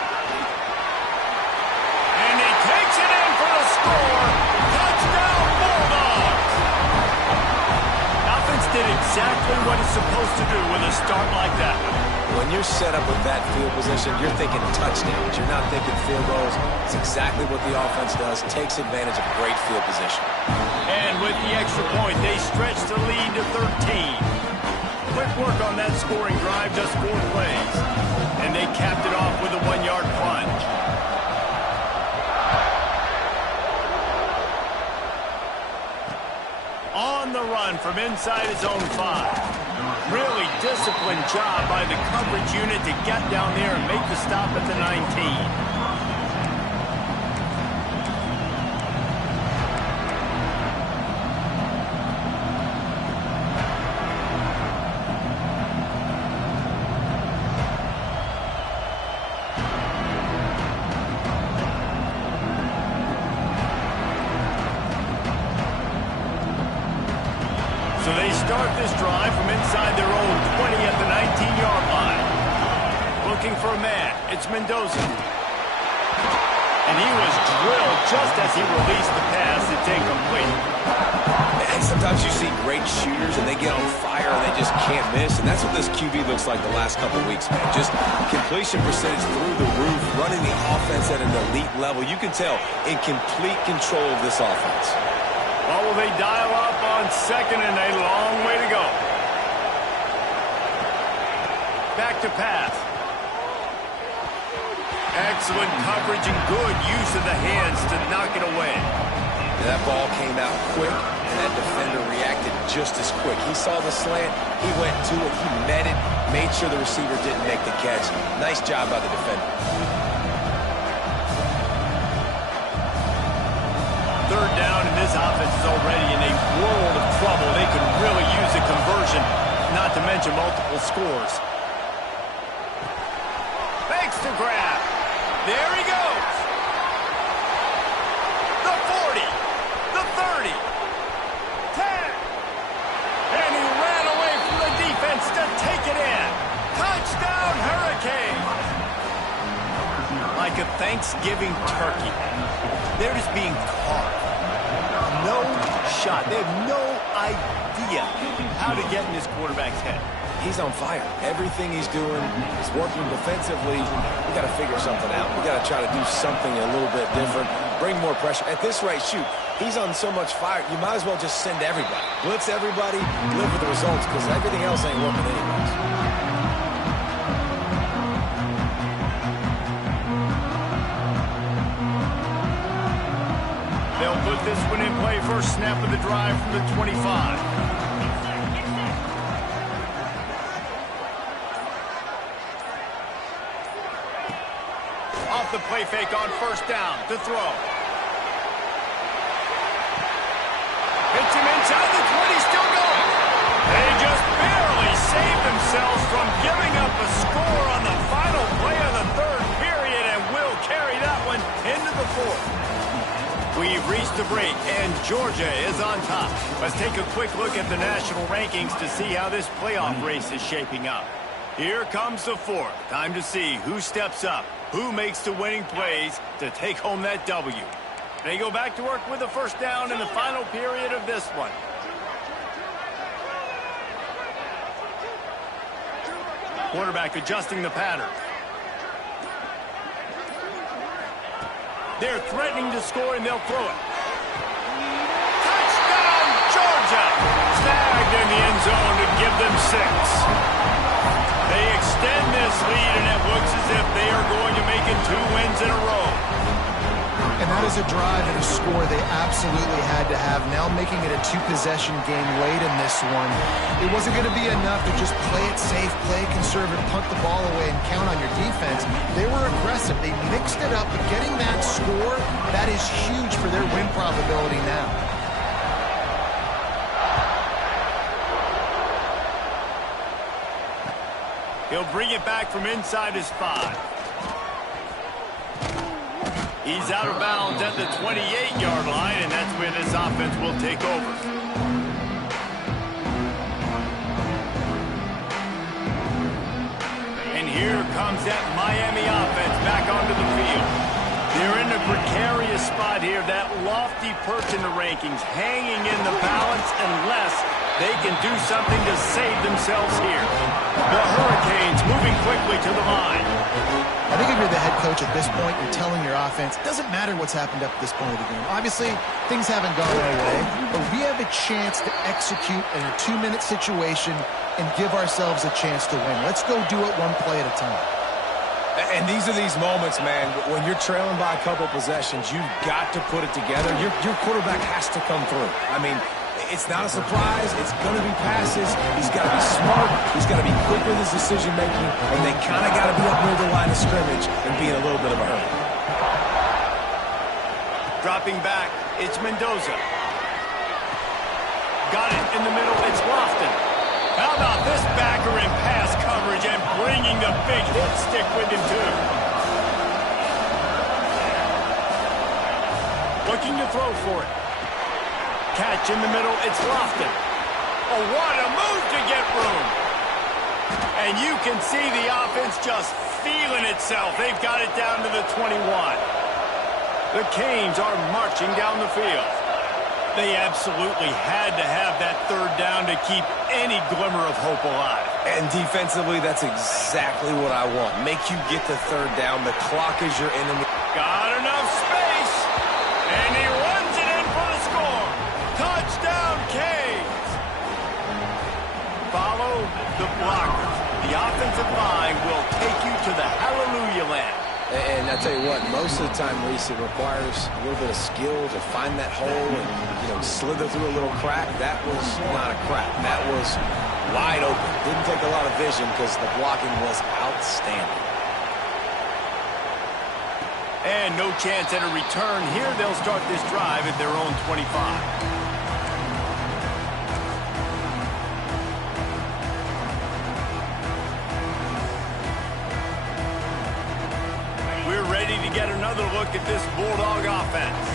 And he takes it in for the score. Touchdown, Bulldogs. Offense did exactly what it's supposed to do with a start like that. When you're set up with that field position, you're thinking touchdowns. You're not thinking field goals. It's exactly what the offense does. Takes advantage of great field position. And with the extra point, they stretch the lead to 13. Quick work on that scoring drive, just 4 plays. And they capped it off with a 1-yard plunge. On the run from inside his own 5. Really disciplined job by the coverage unit to get down there and make the stop at the 19. So they start this drive from inside their own 20 at the 19-yard line. Looking for a man. It's Mendoza. And he was drilled just as he released the pass. It's incomplete. And sometimes you see great shooters and they get on fire and they just can't miss. And that's what this QB looks like the last couple of weeks, man. Just completion percentage through the roof, running the offense at an elite level. You can tell in complete control of this offense. Well, will they dial up on second and a long way to go? Back to pass. Excellent coverage and good use of the hands to knock it away. And that ball came out quick, and that defender reacted just as quick. He saw the slant, he went to it, he met it, made sure the receiver didn't make the catch. Nice job by the defender. Third down, and this offense is already in a world of trouble. They could really use a conversion, not to mention multiple scores. Fakes to grab. There he goes. The 40, the 30, 10. And he ran away from the defense to take it in. Touchdown, Hurricanes. Like a Thanksgiving turkey. They're just being carved. no shot. They have no idea how to get in this quarterback's head. He's on fire. Everything he's doing is working defensively. We got to figure something out. We got to try to do something a little bit different, bring more pressure. At this rate, shoot, he's on so much fire, you might as well just send everybody. Blitz everybody, live with the results, because everything else ain't working anyways. They'll put this one in play. First snap of the drive from the 25. Off the play fake on first down to throw. Hits him inside the 20, still going. They just barely saved themselves from giving up a score on the final play of the third period, and will carry that one into the fourth. We've reached the break, and Georgia is on top. Let's take a quick look at the national rankings to see how this playoff race is shaping up. Here comes the fourth. Time to see who steps up, who makes the winning plays to take home that W. They go back to work with the first down in the final period of this one. Quarterback adjusting the pattern. They're threatening to score, and they'll throw it. Touchdown, Georgia! Snagged in the end zone to give them 6. They extend this lead, and it looks as if they are going to make it 2 wins in a row. And that is a drive and a score they absolutely had to have. Now making it a 2-possession game late in this one. It wasn't going to be enough to just play it safe, play it conservative, punt the ball away, and count on your defense. They were aggressive. They mixed it up, but getting that score, that is huge for their win probability now. He'll bring it back from inside his 5. He's out of bounds at the 28-yard line, and that's where this offense will take over. And here comes that Miami offense back onto the field. They're in a precarious spot here, that lofty perch in the rankings, hanging in the balance unless they can do something to save themselves here. The Hurricanes moving quickly to the line. I think if you're the head coach at this point, you're telling your offense, it doesn't matter what's happened up to this point of the game. Obviously, things haven't gone our way, but we have a chance to execute in a 2-minute situation and give ourselves a chance to win. Let's go do it one play at a time. And these are these moments, man, when you're trailing by a couple possessions, you've got to put it together. Your quarterback has to come through. I mean, it's not a surprise. It's going to be passes. He's got to be smart. He's got to be quick with his decision-making, and they kind of got to be up near the line of scrimmage and be in a little bit of a hurry. Dropping back, it's Mendoza. Got it in the middle, it's Lofton. How about this backer in pass coverage and bringing the big hit stick with him, too. Looking to throw for it. Catch in the middle, it's Lofton. Oh, what a move to get room. And you can see the offense just feeling itself. They've got it down to the 21. The Canes are marching down the field. They absolutely had to have that third down to keep any glimmer of hope alive. And defensively, that's exactly what I want. Make you get the third down. The clock is your enemy. Got enough space. And he runs it in for the score. Touchdown, Canes. Follow the blockers. The offensive line will take you to the hallelujah land. And I tell you what, most of the time, Reese, it requires a little bit of skill to find that hole and, slither through a little crack. That was not a crack. That was wide open. Didn't take a lot of vision because the blocking was outstanding. And no chance at a return here. They'll start this drive at their own 25. To get another look at this Bulldog offense.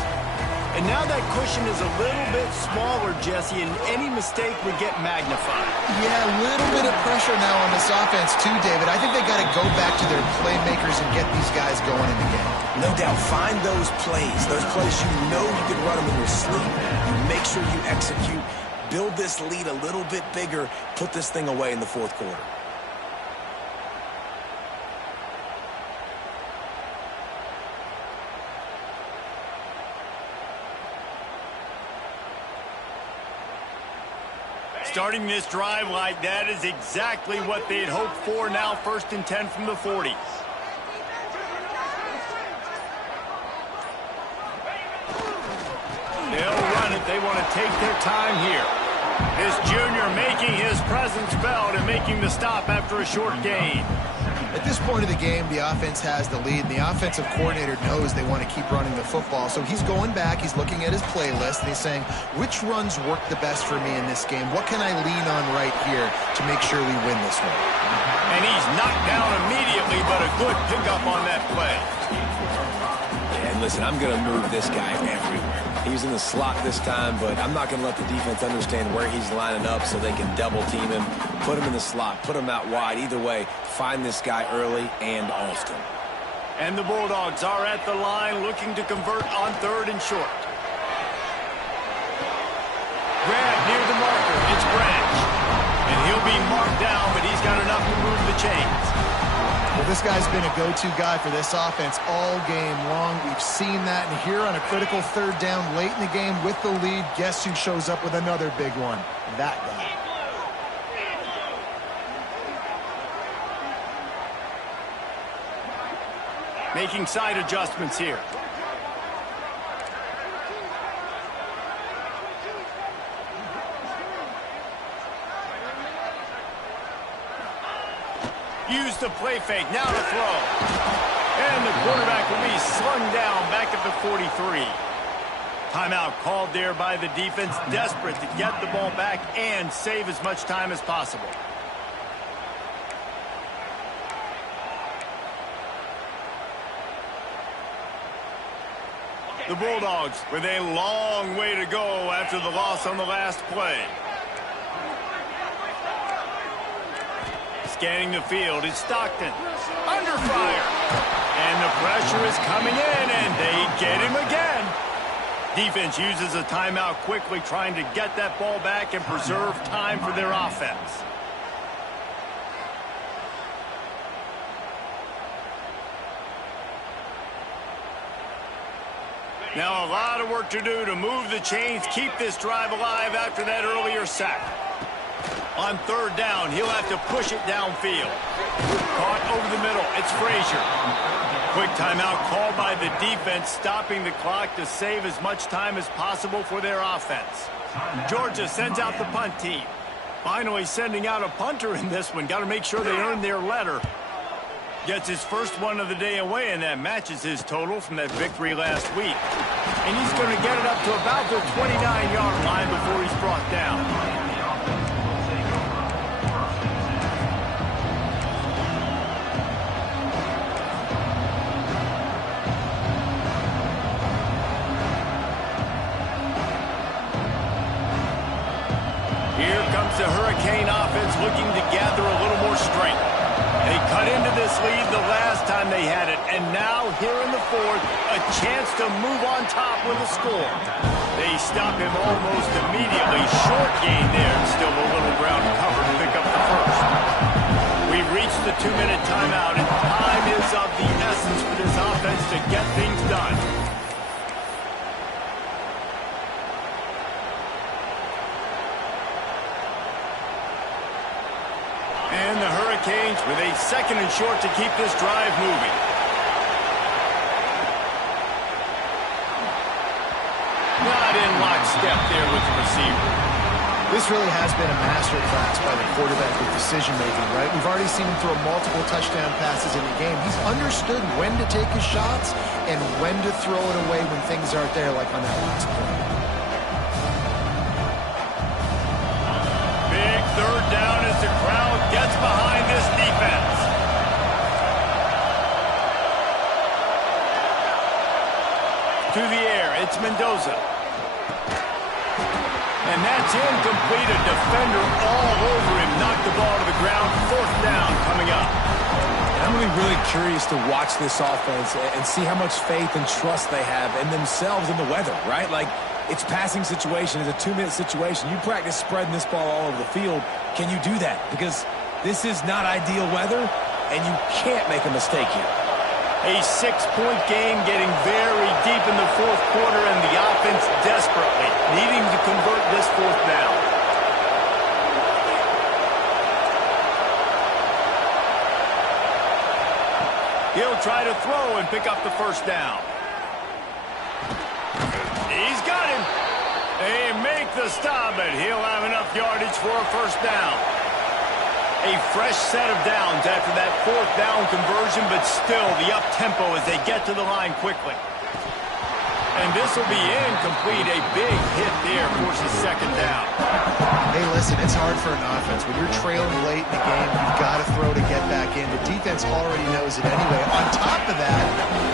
And now that cushion is a little bit smaller, Jesse, and any mistake would get magnified. Yeah, a little bit of pressure pressure now on this offense too, David. I think they got to go back to their playmakers and get these guys going in the game. No doubt. Find those plays you know you can run them in your sleep. You make sure you execute. Build this lead a little bit bigger. Put this thing away in the fourth quarter. Starting this drive like that is exactly what they'd hoped for. Now 1st and 10 from the 40. They'll run it. They want to take their time here. This junior making his presence felt and making the stop after a short gain. At this point of the game, the offense has the lead, and the offensive coordinator knows they want to keep running the football. So he's going back, he's looking at his playlist, and he's saying, which runs work the best for me in this game? What can I lean on right here to make sure we win this one? And he's knocked down immediately, but a good pickup on that play. And listen, I'm going to move this guy everywhere. He's in the slot this time, but I'm not going to let the defense understand where he's lining up so they can double team him, put him in the slot, put him out wide. Either way, find this guy early and often. And the Bulldogs are at the line looking to convert on 3rd and short. Grab near the marker. It's Branch. And he'll be marked down, but he's got enough to move the chains. Well, this guy's been a go-to guy for this offense all game long. We've seen that, and here on a critical 3rd down late in the game with the lead, guess who shows up with another big one? That guy. Making side adjustments here. Use the play fake, now to throw. And the quarterback will be slung down back at the 43. Timeout called there by the defense, desperate to get the ball back and save as much time as possible. The Bulldogs with a long way to go after the loss on the last play. Scanning the field is Stockton. Under fire. And the pressure is coming in, and they get him again. Defense uses a timeout quickly, trying to get that ball back and preserve time for their offense. Now a lot of work to do to move the chains, keep this drive alive after that earlier sack. On 3rd down, he'll have to push it downfield. Caught over the middle. It's Frazier. Quick timeout called by the defense, stopping the clock to save as much time as possible for their offense. Georgia sends out the punt team. Finally sending out a punter in this one. Got to make sure they earn their letter. Gets his first one of the day away, and that matches his total from that victory last week. And he's going to get it up to about the 29-yard line before he's brought down. Here comes the Hurricane offense looking to gather a little more strength. They cut into this lead the last time they had it, and now here in the 4th, a chance to move on top with a score. They stop him almost immediately. Short gain there, and still a little ground cover to pick up the first. We've reached the 2-minute timeout, and time is of the essence for this offense to get things done. And the Hurricanes with a 2nd and short to keep this drive moving. Not in lockstep there with the receiver. This really has been a masterclass by the quarterback with decision-making, right? We've already seen him throw multiple touchdown passes in the game. He's understood when to take his shots and when to throw it away when things aren't there, like on that last play. Big 3rd down as the crowd gets behind this defense. To the air, it's Mendoza. And that's incomplete. A defender all over him. Knocked the ball to the ground. Fourth down coming up. I'm going to be really curious to watch this offense and see how much faith and trust they have in themselves and the weather, right? Like, it's passing situation. It's a 2-minute situation. You practice spreading this ball all over the field. Can you do that? Because this is not ideal weather, and you can't make a mistake here. A 6-point game getting very deep in the fourth quarter, and the offense desperately needing to convert this fourth down. He'll try to throw and pick up the first down. He's got him. They make the stop, but he'll have enough yardage for a first down. A fresh set of downs after that fourth down conversion, but still the up-tempo as they get to the line quickly. And this will be incomplete. A big hit there forces second down. Hey, listen, it's hard for an offense. When you're trailing late in the game, you've got to throw to get back in. The defense already knows it anyway. On top of that,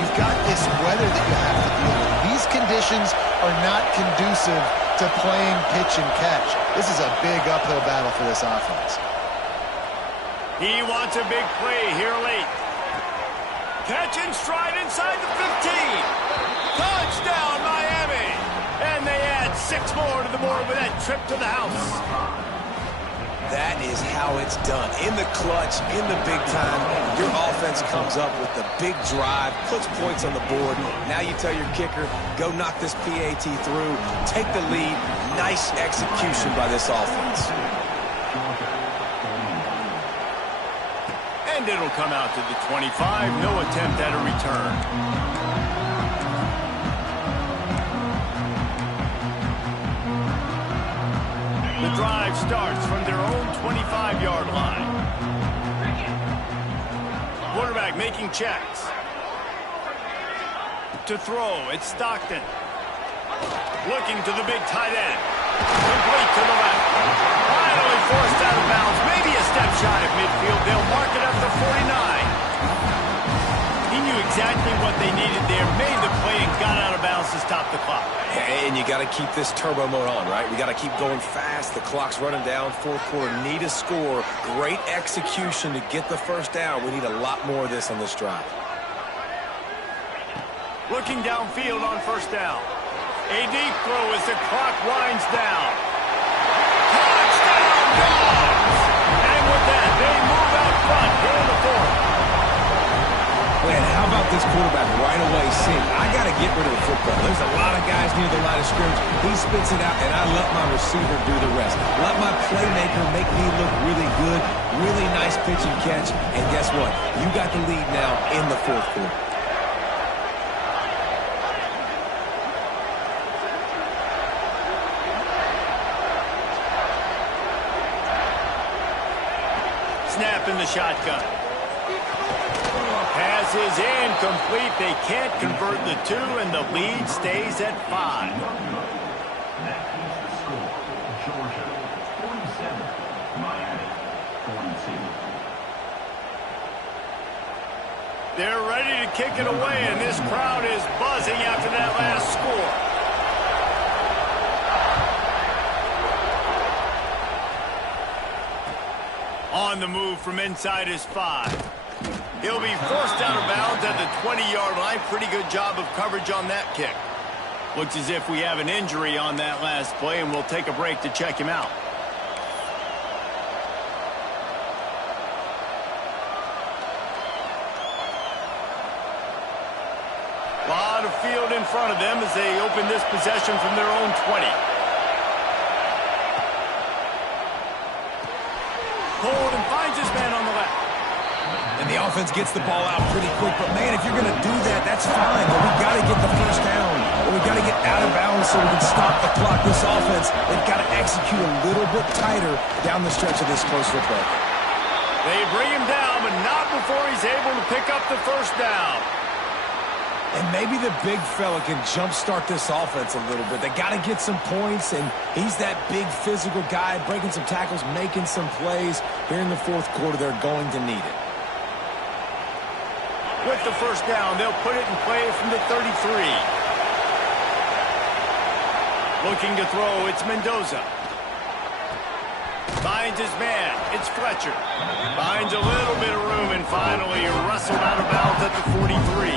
you've got this weather that you have to deal with. These conditions are not conducive to playing pitch and catch. This is a big uphill battle for this offense. He wants a big play here late. Catch and stride inside the 15. Touchdown, Miami! And they add 6 more to the board with that trip to the house. That is how it's done. In the clutch, in the big time, your offense comes up with the big drive, puts points on the board. Now you tell your kicker, go knock this PAT through, take the lead. Nice execution by this offense. And it'll come out to the 25. No attempt at a return. The drive starts from their own 25-yard line. Quarterback making checks. To throw, it's Stockton. Looking to the big tight end. Complete to the left. Finally forced out of bounds. Maybe a step shy of midfield. They'll mark it up to 49. He knew exactly what they needed there, made the play, and got out of bounds to stop the clock. And you got to keep this turbo mode on, right? We got to keep going fast. The clock's running down. Fourth quarter, need a score. Great execution to get the first down. We need a lot more of this on this drive. Looking downfield on first down. A deep throw as the clock winds down. Touchdown, Dogs! And with that, they move out front here in the fourth. Man, how about this quarterback right away seeing, I got to get rid of the football. There's a lot of guys near the line of scrimmage. He spits it out, and I let my receiver do the rest. Let my playmaker make me look really good. Really nice pitch and catch. And guess what? You got the lead now in the fourth quarter. Snap in the shotgun. Pass is incomplete. They can't convert the 2, and the lead stays at 5. They're ready to kick it away, and this crowd is buzzing after that last score. On the move from inside his 5. He'll be forced out of bounds at the 20-yard line. Pretty good job of coverage on that kick. Looks as if we have an injury on that last play, and we'll take a break to check him out. A lot of field in front of them as they open this possession from their own 20. Hold and finds his man on the left. And the offense gets the ball out pretty quick. But, man, if you're going to do that, that's fine. But we've got to get the first down. Or we've got to get out of bounds so we can stop the clock. This offense, they've got to execute a little bit tighter down the stretch of this close football. They bring him down, but not before he's able to pick up the first down. And maybe the big fella can jumpstart this offense a little bit. They got to get some points, and he's that big physical guy, breaking some tackles, making some plays. Here in the fourth quarter, they're going to need it. With the first down, they'll put it in play from the 33. Looking to throw, it's Mendoza. Finds his man, it's Fletcher. Finds a little bit of room and finally wrestled out of bounds at the 43.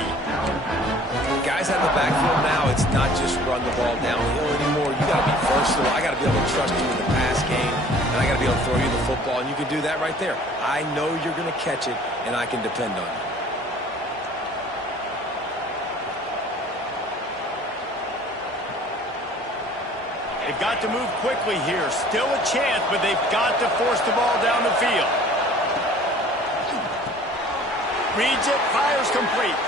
Guys out of the backfield now, it's not just run the ball downhill anymore. You got to be versatile. I got to be able to trust you in the pass game, and I got to be able to throw you the football, and you can do that right there. I know you're going to catch it, and I can depend on you. They've got to move quickly here. Still a chance, but they've got to force the ball down the field. Reads it, fires complete.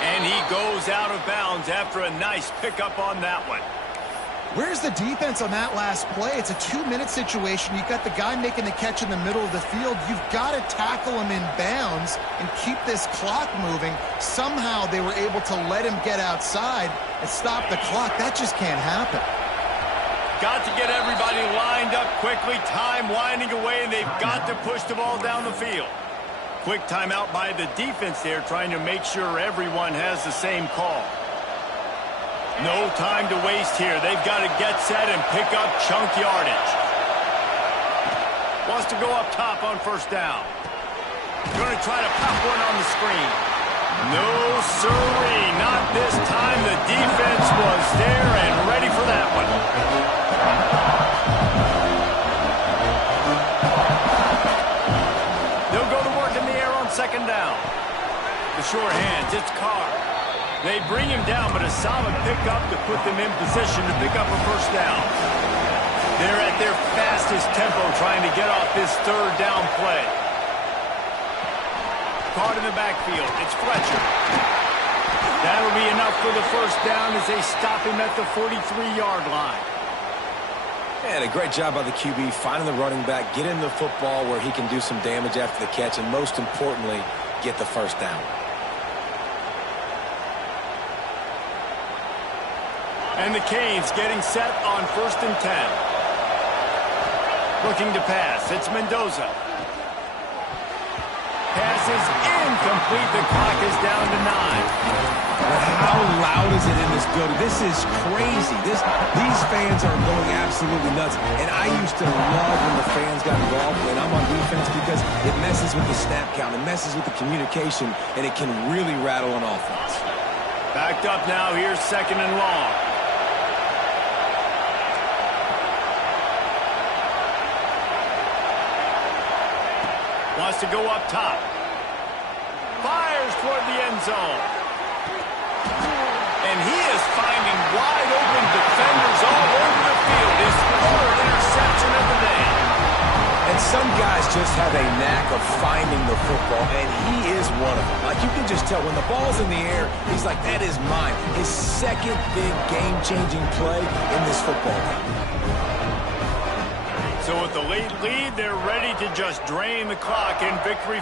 And he goes out of bounds after a nice pickup on that one. Where's the defense on that last play? It's a 2-minute situation. You've got the guy making the catch in the middle of the field. You've got to tackle him in bounds and keep this clock moving. Somehow they were able to let him get outside and stop the clock. That just can't happen. Got to get everybody lined up quickly. Time winding away, and they've got to push the ball down the field. Quick timeout by the defense there, trying to make sure everyone has the same call. No time to waste here. They've got to get set and pick up chunk yardage. Wants to go up top on first down. Going to try to pop one on the screen. No, sirree, not this time. The defense was there and ready for that one. They'll go to work in the air on second down. The short hands, it's Carr. They bring him down, but a solid pickup to put them in position to pick up a first down. They're at their fastest tempo trying to get off this third down play. Caught in the backfield, it's Fletcher. That'll be enough for the first down as they stop him at the 43-yard line. And a great job by the QB finding the running back, get him the football where he can do some damage after the catch, and most importantly, get the first down. And the Canes getting set on 1st and 10. Looking to pass, it's Mendoza. Pass is incomplete. The clock is down to 9. How loud is it in this building? This is crazy. These fans are going absolutely nuts. And I used to love when the fans got involved when I'm on defense because it messes with the snap count. It messes with the communication, and it can really rattle on offense. Backed up now. Here's second and long. Wants to go up top. Fires toward the end zone. And he is finding wide open defenders all over the field. His third interception of the day. And some guys just have a knack of finding the football, and he is one of them. Like, you can just tell when the ball's in the air, he's like, that is mine. His second big game-changing play in this football game. So with the late lead, they're ready to just drain the clock in victory.